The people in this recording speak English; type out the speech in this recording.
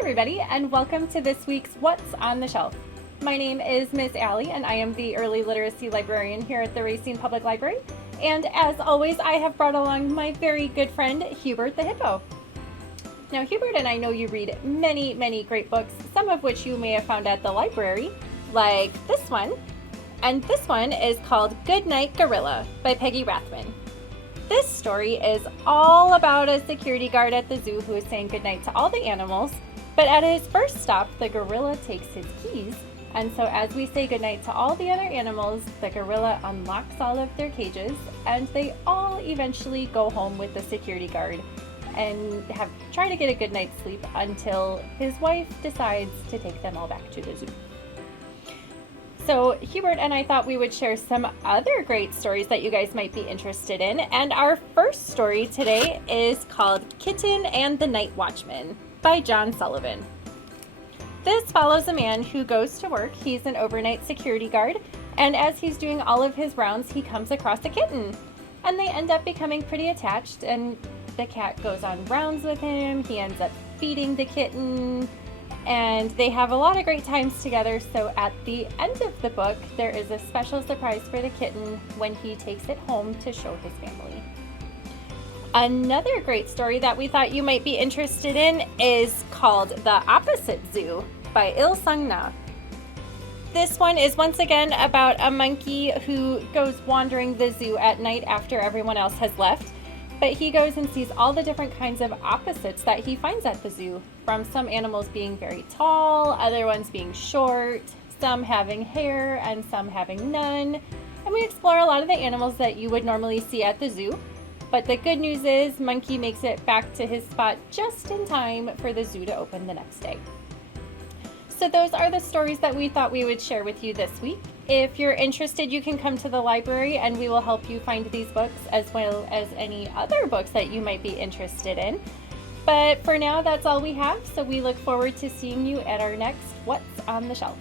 everybody, and welcome to this week's What's on the Shelf. My name is Miss Allie, and I am the Early Literacy Librarian here at the Racine Public Library. And as always, I have brought along my very good friend, Hubert the Hippo. Now, Hubert and I know you read many great books, some of which you may have found at the library, like this one. And this one is called Goodnight Gorilla by Peggy Rathmann. This story is all about a security guard at the zoo who is saying goodnight to all the animals, but at his first stop, the gorilla takes his keys, and so as we say goodnight to all the other animals, the gorilla unlocks all of their cages, and they all eventually go home with the security guard and try to get a good night's sleep until his wife decides to take them all back to the zoo. So Hubert and I thought we would share some other great stories that you guys might be interested in. And our first story today is called Kitten and the Night Watchman by John Sullivan. This follows a man who goes to work. He's an overnight security guard. And as he's doing all of his rounds, he comes across a kitten. And they end up becoming pretty attached. And the cat goes on rounds with him. He ends up feeding the kitten. And they have a lot of great times together, so at the end of the book, there is a special surprise for the kitten when he takes it home to show his family. Another great story that we thought you might be interested in is called The Opposite Zoo by Il Sung Na. This one is once again about a monkey who goes wandering the zoo at night after everyone else has left. But he goes and sees all the different kinds of opposites that he finds at the zoo, from some animals being very tall, other ones being short, some having hair, and some having none. And we explore a lot of the animals that you would normally see at the zoo. But the good news is Monkey makes it back to his spot just in time for the zoo to open the next day. So those are the stories that we thought we would share with you this week. If you're interested, you can come to the library and we will help you find these books as well as any other books that you might be interested in. But for now, that's all we have. So we look forward to seeing you at our next What's on the Shelf.